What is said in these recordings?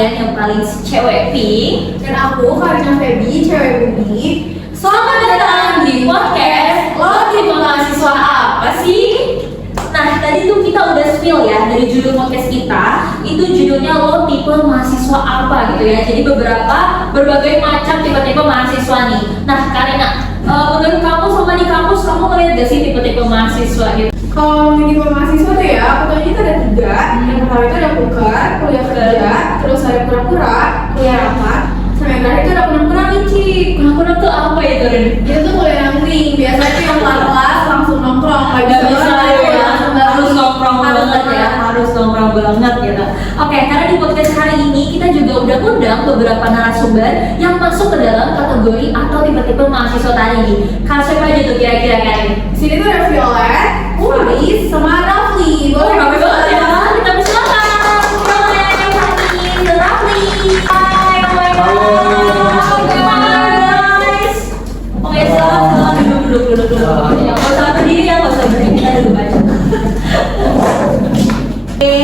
kalian yang paling cewek pink. Dan aku, Karina Feby, cewek bumi. Selamat datang di podcast Lo Tipe Mahasiswa Apa Sih? Nah, tadi tuh kita udah spill ya dari judul podcast kita. Itu judulnya Lo Tipe Mahasiswa Apa gitu ya. Jadi berbagai macam tipe-tipe mahasiswa nih. Nah, Karina, menurut kamu sama di kampus kamu ngeliat gak sih tipe-tipe mahasiswa gitu? Kalau di mahasiswa tuh ya, aku tanya itu ada 3. Yang pertama itu ada puker, kuliah kerja, terus ada pura-pura, kuliah rapat, sama yang terakhir itu ada pura-pura licik. Pura-pura tuh apa itu, Ren? Itu tuh kuliah nangling, biasanya tuh yang kelas langsung nongkrong, Gak bisa ya, harus nongkrong Harus banget ya, harus nongkrong banget gitu. Oke, karena di podcast hari ini kita juga udah undang beberapa narasumber yang masuk ke dalam kategori atau tipe-tipe mahasiswa tadi nih. Siapa aja tuh kira-kira Karin? Sini tuh ada Violet, Faiz, sama Rafli. Oh, rame banget ya, kita persilakan Violet, Faiz, dan Rafli. Hai, oh my god. Halo guys. Oke, silakan duduk. Ya, nggak usah berdiri ya, nggak usah berdiri, kita duduk aja. Oke,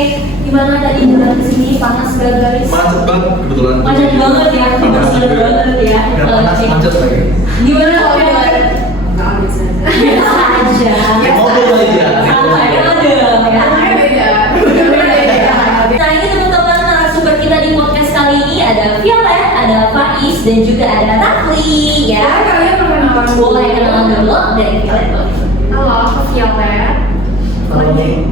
gimana tadi jalan kesini? Panas gak guys? Macet banget kebetulan. Macet banget ya, macet banget ya. Gak panas, macet lagi. Gimana kalau Violet? Biasa aja. Mobil aja. Santai aja ya. Namanya beda. Nah, ini teman-teman narasumber kita di podcast kali ini ada Violet, ada Faiz, dan juga ada Rafli ya. Kalian perkenalan Boleh kenalan dulu dari Violet dulu. Halo, aku Violet.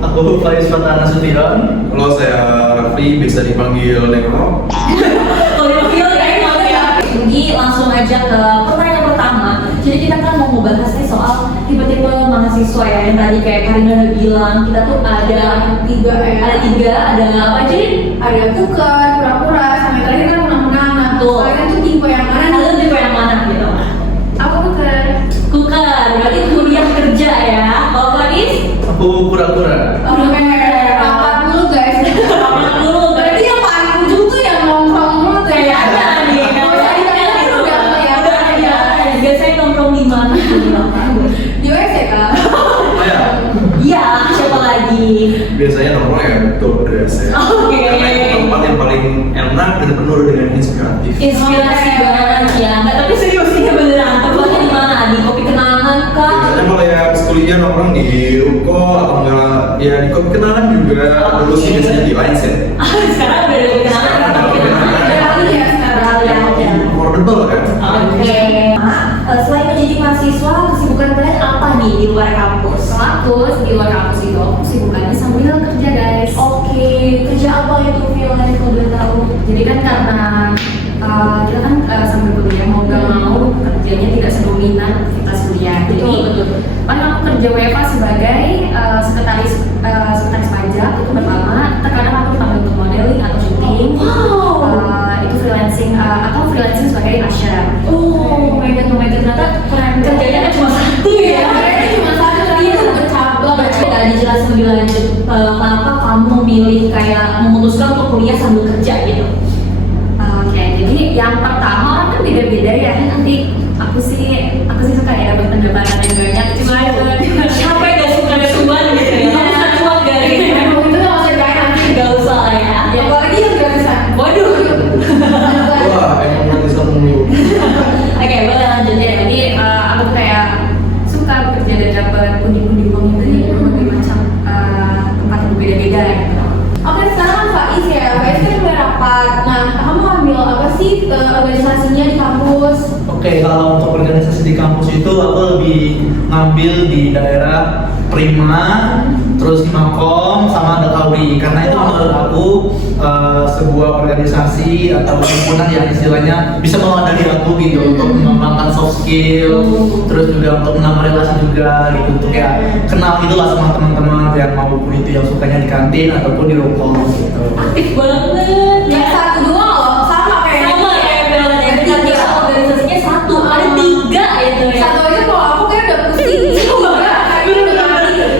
Aku Faiz Fatana Sution. Halo, saya Rafli, bisa dipanggil Neko. Kalau dipanggil ya, Jadi langsung aja ke pertanyaan pertama. Jadi kita kan mau ngebahas nih soal tipe-tipe mahasiswa ya, yang tadi kayak Karina udah bilang kita tuh ada 3 ada apa aja nih? Ada puker, pura-pura, sama yang terakhir kan menang-menangan. Tuh. Kalian tuh tipe yang mana nih? Kalian tipe yang mana gitu? Aku puker. Kuker, berarti kuliah kerja ya. Kalau Faiz? Aku pura-pura. Oke, rapat dulu guys. Rapat dulu, Berarti yang paling ujung tuh yang nongkrong dulu tuh ya. Kayaknya nih, Udah kelihatan ya. Biasanya nongkrong di mana? Di WC kan? Oh ya, Iya, siapa lagi? biasanya nongkrong ya betul dress ya. Oke. Karena itu tempat yang paling enak dan penuh dengan inspiratif. Inspirasi banget ya. Nggak, tapi serius ini beneran. Tempatnya di mana? Di kopi kenangan kah? Biasanya kalau ya habis kuliah nongkrong di ruko atau enggak ya di kopi kenangan juga. Dulu sih biasanya di line set. Sekarang udah ada kopi kenangan. Sekarang ada kopi kenangan. Ada kali ya sekarang. Affordable kan? Oke. Selain menjadi mahasiswa, kesibukan kalian apa nih di luar kampus? Aku di luar kampus itu aku sibukannya sambil kerja guys. Oke, kerja apa itu Violet kalau boleh tahu? Jadi kan karena kita kan sambil kuliah mau gak mau kerjanya tidak sedominan aktivitas kuliah. Jadi Betul. paling aku kerja WFA sebagai sekretaris pajak itu pertama. Terkadang aku dipanggil untuk modeling atau syuting. Itu freelancing atau freelancing sebagai usher. Oh my god, ternyata kerjanya kan cuma satu ya. Kayaknya cuma satu tapi itu bercabang. Gak dijelasin lebih lanjut kenapa kamu memilih kayak memutuskan untuk kuliah sambil kerja gitu. Oke, jadi yang pertama orang kan beda-beda ya. Nanti aku sih suka ya dapat pendapatan yang banyak. Cuma Siapa yang gak suka ada cuan gitu ya? Kamu suka cuan gak gitu? Emang itu nggak usah dibayar nanti. Gak usah lah ya. Apalagi yang gratisan. Waduh. Wah, emang nanti mulu. Oke, boleh lanjut ya. Jadi aku tuh kayak suka bekerja dan dapat pundi-pundi uang itu di berbagai macam tempat yang berbeda-beda gitu. Oke, sekarang kan Faiz ya. Faiz kan udah rapat. Nah, kamu ambil apa sih organisasinya di kampus? Oke, kalau untuk organisasi di kampus itu aku lebih ngambil di daerah Prima, terus Makom, sama Dakauri. Karena itu menurut aku sebuah organisasi atau himpunan yang istilahnya bisa mewadahi aku gitu untuk mengembangkan soft skill, terus juga untuk menambah relasi juga gitu, untuk ya kenal itulah sama teman-teman yang maupun itu yang sukanya di kantin ataupun di ruko gitu. Aktif banget. Yang satu doang loh, sama kayak Sama kayak Violet ya. Tiga. Kita organisasinya satu, ada 3 gitu ya. satu aja kalau aku kayak udah pusing.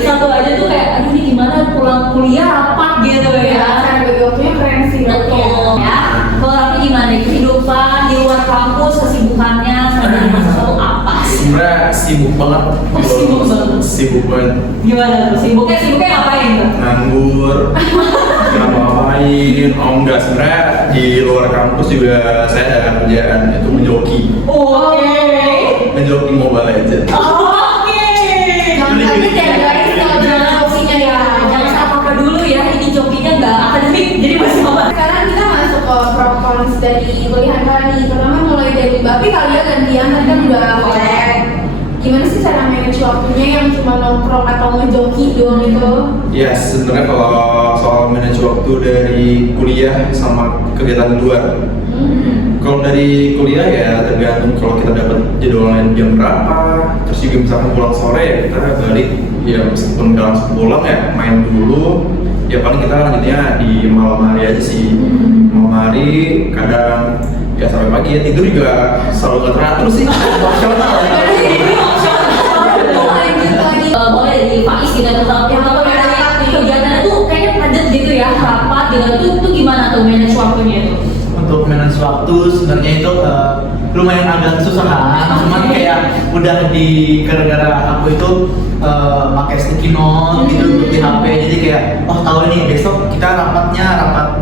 Satu aja tuh kayak aduh ini gimana pulang kuliah rapat gitu ya. Cara bagi waktunya keren sih. Betul ya. Kalau Raffi gimana? Kehidupan di luar kampus, kesibukannya sambil di mahasiswa tuh apa? Sebenarnya sibuk banget. Sibuk banget. Sibuk banget. Gimana tuh? Sibuknya ngapain tuh? Nganggur. Gak mau ngapain. Oh enggak, sebenarnya di luar kampus juga saya ada kerjaan itu menjoki Mobile Legends. Jangan kaget ya guys kalau jangan opsinya ya. Jangan apa-apa dulu ya, ini jokinya nggak akademik, jadi masih apa? Sekarang kita masuk ke pro cons dari kuliah kali. Pertama mulai dari Bapi kali ya gantian, tadi kan udah collab. Gimana sih cara manage waktunya yang cuma nongkrong atau ngejoki doang itu? Ya sebenarnya kalau soal manage waktu dari kuliah sama kegiatan di luar. Kalau dari kuliah ya tergantung kalau kita dapat jadwalnya jam berapa. Terus juga misalkan pulang sore ya kita balik ya meskipun nggak langsung pulang ya main dulu. Ya paling kita lanjutnya di malam hari aja sih. Malam hari kadang ya sampai pagi ya tidur juga selalu gak teratur sih. Opsional ya. Boleh dari Faiz gitu tentang dari kegiatan itu kayaknya padat gitu ya, rapat gitu. Itu gimana tuh manage waktunya itu? Untuk manage waktu sebenarnya itu lumayan agak susah, cuman kayak udah di gara-gara aku itu pakai sticky note gitu untuk di HP, jadi kayak tahu ini besok kita rapat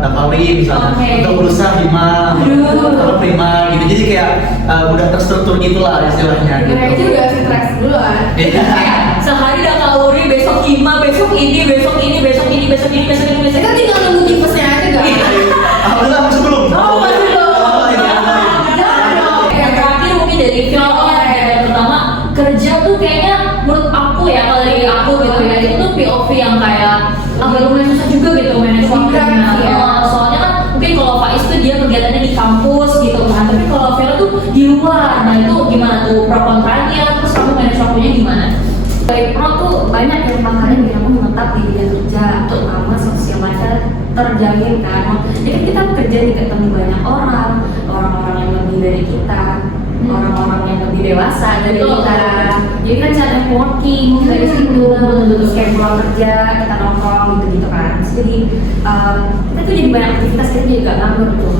Dakari misalnya untuk berusaha atau prima gitu, jadi kayak udah terstruktur gitulah istilahnya gitu. Itu udah stres duluan. Kayak sehari Dakari, besok Hima, besok ini. Kita tinggal nunggu tipesnya aja guys. Alhamdulillah masih belum. Yang terakhir mungkin dari filmnya yang pertama kerja tuh kayaknya menurut aku ya, kalau dari aku gitu ya, itu POV yang kayak agak lumayan susah juga gitu manage waktunya. Soalnya kan mungkin kalau Faiz tuh dia kegiatannya di kampus gitu kan, tapi kalau Vera tuh di luar. Nah itu gimana tuh pro kontranya, terus kamu manage waktunya gimana? Baik pro tuh banyak yang makanya bikin aku menetap di bidang kerja, terutama sosial media terjamin kan. Jadi kita kerja nih ketemu banyak orang-orang yang lebih dari kita, orang-orang yang lebih dewasa dari kita. Jadi kan cara networking dari situ, terus kayak pulang kerja kita nongkrong gitu kan. Jadi kita tuh jadi banyak aktivitas, kita jadi gak nganggur tuh.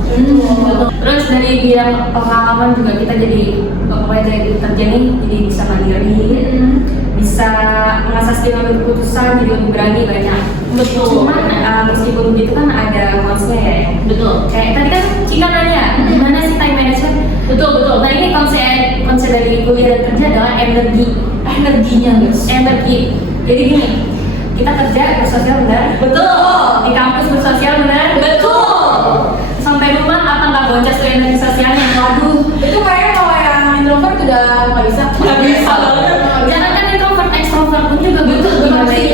Terus dari bidang pengalaman juga kita jadi pokoknya dari kerja nih jadi bisa mandiri, bisa mengasah skill ngambil keputusan, jadi lebih berani banyak. Betul. Cuman meskipun begitu kan ada konsepnya ya. Betul. Kayak tadi kan Cika nanya, gimana sih time management? Betul. Nah ini konsep dari kuliah dan kerja adalah energinya guys. Energi. Jadi gini, kita kerja bersosial benar. Betul. Di kampus bersosial benar. Betul. Sampai rumah apa nggak boncos tuh energi sosialnya? Waduh. Itu kayaknya kalau yang introvert udah nggak bisa. Nggak bisa banget. Jangan kan introvert, extrovert pun juga Betul. Tapi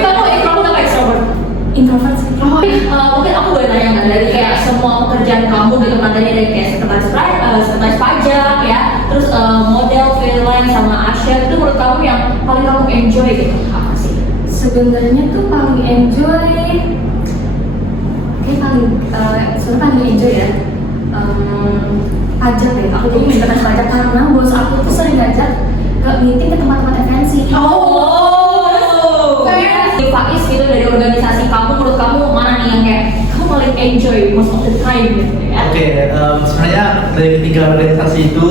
kamu introvert apa extrovert? Introvert sih. Mungkin aku boleh nanya nggak, dari kayak semua pekerjaan kamu gitu katanya dari kayak sekretaris pajak ya, terus model freelance sama asyik, itu menurut kamu yang paling kamu enjoy gitu apa sih? Sebenarnya tuh paling enjoy, sebenarnya paling enjoy ya pajak ya. Aku jadi sekretaris pajak karena bos aku tuh sering ngajak ke meeting ke tempat-tempat FNC. Kayak di Faiz gitu, dari organisasi kamu, menurut kamu mana nih yang kayak kamu paling enjoy most of the time gitu ya? Oke, sebenarnya dari ketiga organisasi itu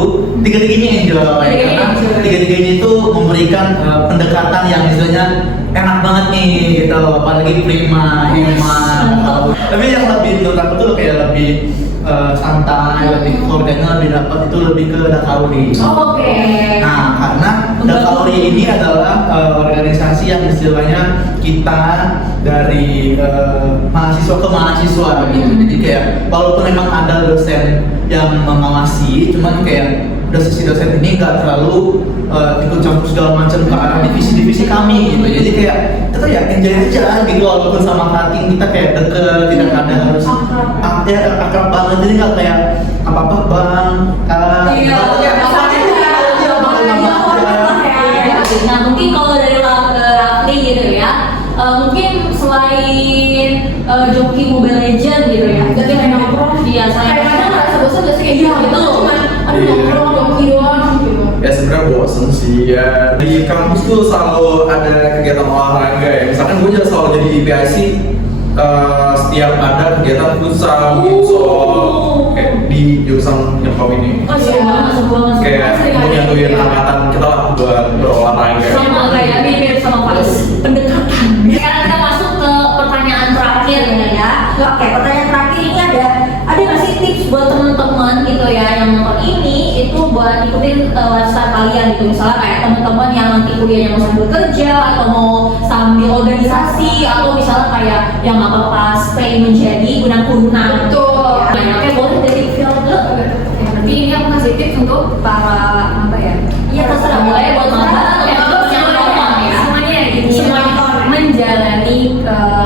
tiga-tiganya enjoy karena tiga-tiganya itu memberikan pendekatan yang istilahnya enak banget nih gitu, apalagi prima, hima. Tapi yang lebih menurut aku tuh kayak lebih santai, lebih keluarganya lebih dapat itu lebih ke Dakari. Oke. Nah, karena Dakari ini adalah organisasi yang istilahnya kita dari mahasiswa ke mahasiswa gitu. Jadi kayak walaupun memang ada dosen yang mengawasi, cuman kayak sisi dosen ini nggak terlalu ikut campur segala macam ke arah divisi-divisi kami gitu. Jadi kayak kita ya enjoy aja gitu, walaupun sama hati kita kayak deket, tidak ada harus akrab banget, jadi nggak kayak apa-apa bang. Nah mungkin kalau dari Rafli gitu ya, mungkin selain joki Mobile Legends gitu ya, jadi nongkrong dia Kadang-kadang ngerasa bosan gak sih kayak Iya, gitu? betul. Cuman aduh nongkrong joki doang gitu. Ya sebenarnya bosen sih ya. Di kampus tuh selalu ada kegiatan olahraga ya. Misalkan gue juga selalu jadi IPIC, setiap ada kegiatan futsal, kayak di jurusan Nyokap ini. Semua Kayak mau nyatuin angkatan kita lah buat berolahraga. sama kayak mirip sama Faiz, pendekatan. Sekarang kita masuk ke pertanyaan terakhir ya. Oke, pertanyaan terakhir ini lifestyle kalian gitu. Misalnya kayak teman-teman yang nanti kuliahnya mau sambil kerja atau mau sambil organisasi atau misalnya kayak yang nggak apa-apa stay menjadi kunang-kunang. Betul. Oke, boleh dari film dulu. Tapi ini aku kasih tips untuk para apa ya? Iya terserah, boleh buat maba atau yang punya orang ya. Semuanya ya gini. Semuanya. Menjalani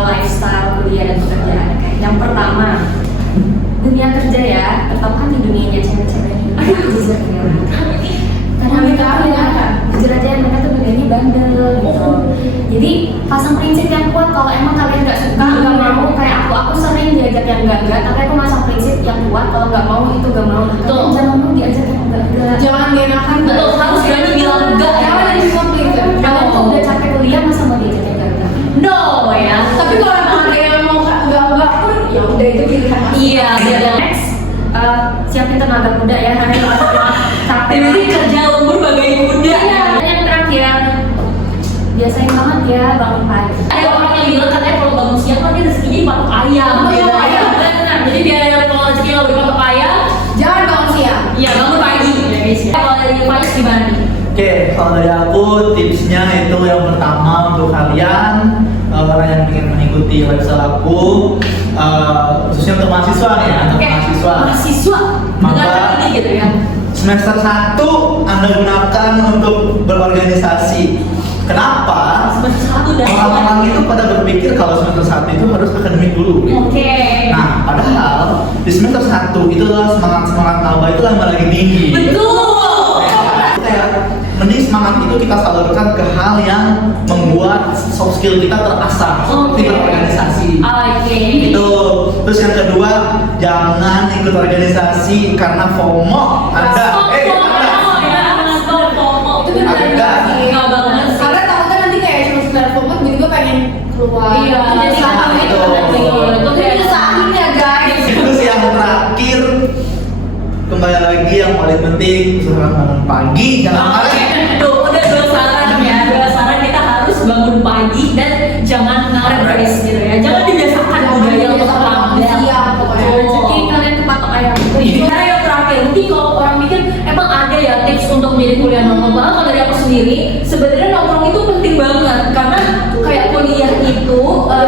lifestyle kuliah dan pekerjaan. Yang pertama, dunia kerja ya, terutama kan di dunianya cewek-cewek ini. Karena mereka punya jujur aja mereka tuh bedanya bandel gitu. Jadi pasang prinsip yang kuat. Kalau emang kalian nggak suka, nggak mau kayak aku sering diajak yang enggak, tapi aku masang prinsip yang kuat. Kalau nggak mau itu nggak mau. Betul. Jangan mau diajak yang enggak. Jangan dienakan. Betul, harus berani bilang enggak ya. Jangan dari konflik. Kalian tuh udah capek kuliah masa mau diajak yang enggak? No ya. Tapi kalau emang ada yang mau enggak pun ya udah itu pilihan masing-masing. Iya, beda. Next, siapin tenaga muda ya hari ini capek. Jadi kerja lembur bagai kuda. Iya, dan yang terakhir, biasain banget ya bangun pagi. Ada orang yang bilang katanya kalau bangun siang kan dia rezekinya patok ayam. Oh, Gitu. iya. Benar. Jadi biar kalau rezeki nggak berpatok ayam, Jangan bangun siang. ya bangun pagi. Ya guys ya. Kalau dari Faiz gimana nih? Oke, kalau dari aku tipsnya itu yang pertama untuk kalian orang yang ingin mengikuti lifestyle aku, khususnya untuk mahasiswa nih ya, untuk Oke, mahasiswa. mahasiswa Maba. dengarkan ini gitu ya. Semester 1 Anda gunakan untuk berorganisasi. Kenapa? Semester 1 udah. Orang-orang itu pada berpikir kalau semester 1 itu harus akademik dulu. Gitu. Oke. Nah, padahal di semester 1 itu adalah semangat maba itu lagi tinggi. Betul. Kayak mending semangat itu kita salurkan ke hal yang membuat soft skill kita terasah seperti Oke. berorganisasi. Oke. Itu. Terus yang kedua, jangan ikut organisasi karena FOMO. Ada. Itu benar Ada. sih. Nggak banget sih. Karena takutnya nanti kayak cuma sekedar FOMO tiba-tiba pengen keluar. Iya, Jadi sama sama itu. itu Kayak usahain ya guys. Terus yang terakhir, kembali lagi yang paling penting, usahakan bangun pagi, jangan Oke, malas. tuh udah dua saran ya. Dua saran kita harus bangun pagi dan jangan ngaret guys gitu ya. Jangan dibiasakan budaya untuk lambat. Siang pokoknya. Rezeki kalian kepatok ayam. Karena yang terakhir, mungkin kalau orang mikir emang ada ya tips untuk menjadi kuliah nongkrong. Malah kalau dari aku sendiri, sebenarnya nongkrong itu penting banget karena kayak kuliah itu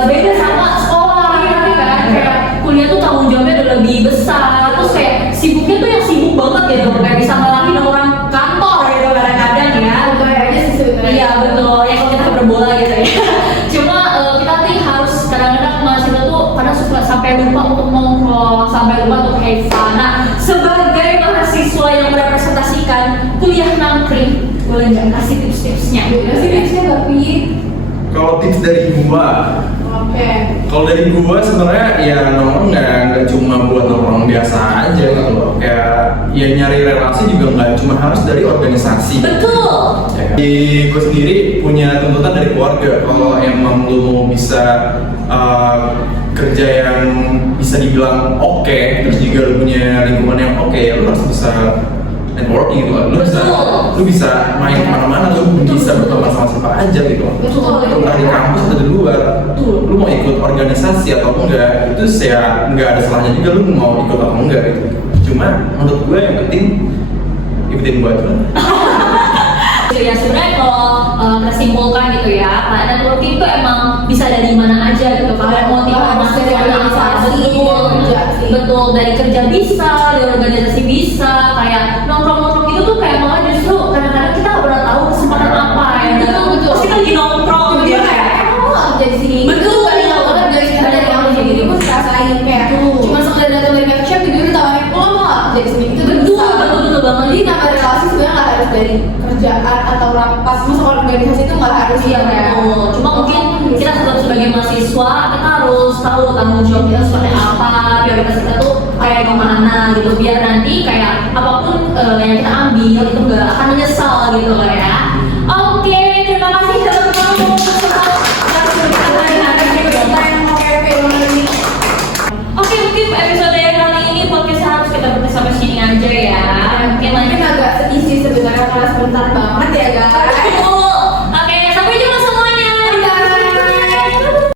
beda sama sekolah ya kan. Kayak kuliah tuh tanggung jawabnya udah lebih besar. Terus kayak sibuknya tuh yang sibuk banget gitu. Kayak bisa ngalahin orang kantor gitu kadang-kadang ya. Kayak aja sih sebenarnya. Iya betul, ya kalau kita berbola gitu ya. Cuma kita tuh harus kadang-kadang mahasiswa tuh kadang suka sampai lupa untuk nongkrong, sampai lupa untuk have fun. Nah, sebagai mahasiswa yang merepresentasikan kuliah nangkring, boleh nggak kasih tips-tipsnya? Kasih tipsnya Bapi. Kalau tips dari gua, Oke. kalau dari gua sebenarnya ya nongkrong nggak cuma buat nongkrong biasa aja gitu loh. Kayak ya nyari relasi juga nggak cuma harus dari organisasi. Betul. Ya kan? Di gue sendiri punya tuntutan dari keluarga kalau emang lu mau bisa kerja yang bisa dibilang oke, terus juga lu punya lingkungan yang oke, ya lu harus bisa networking gitu kan. Lu bisa main kemana-mana, lu bisa berteman sama siapa aja gitu. Betul. Entah di kampus atau di luar. Lu mau ikut organisasi atau enggak, itu ya nggak ada salahnya juga lu mau ikut atau enggak gitu. Cuma menurut gue yang penting ikutin gue aja. Ya sebenarnya kalau kita simpulkan gitu ya, networking itu emang bisa dari mana aja gitu. Kalian mau tipe Harus dari organisasi, betul, kerja sih. betul dari kerja bisa, dari organisasi bisa. Kayak nongkrong-nongkrong itu tuh kayak malah justru kadang-kadang kita nggak pernah tahu kesempatan apa ya. Betul, betul. Pasti kan lagi nongkrong Dia gitu kayak, ya. kamu nggak kerja di sini. Betul. Banyak banget guys, kita dari kamu sendiri pun rasain kayak cuma sekedar datang dari coffee shop tiba-tiba ditawarin, lo mau nggak kerja di sini? Itu tuh Betul, bisa. betul banget. Jadi nambah relasi sebenarnya nggak harus dari kerjaan atau rapat, masuk organisasi itu nggak harus Iya betul. Cuma mungkin kita tetap sebagai mahasiswa kita harus tahu tanggung jawab kita seperti apa, prioritas kita tuh kayak kemana gitu. Biar nanti kayak apapun yang kita ambil itu nggak akan menyesal gitu loh ya. Oke, terima kasih teman-teman. Oke, mungkin episode kali ini podcast harus kita berhenti sampai sini aja ya. Mungkin Mungkin agak sedih sih sebenarnya karena sebentar banget ya guys.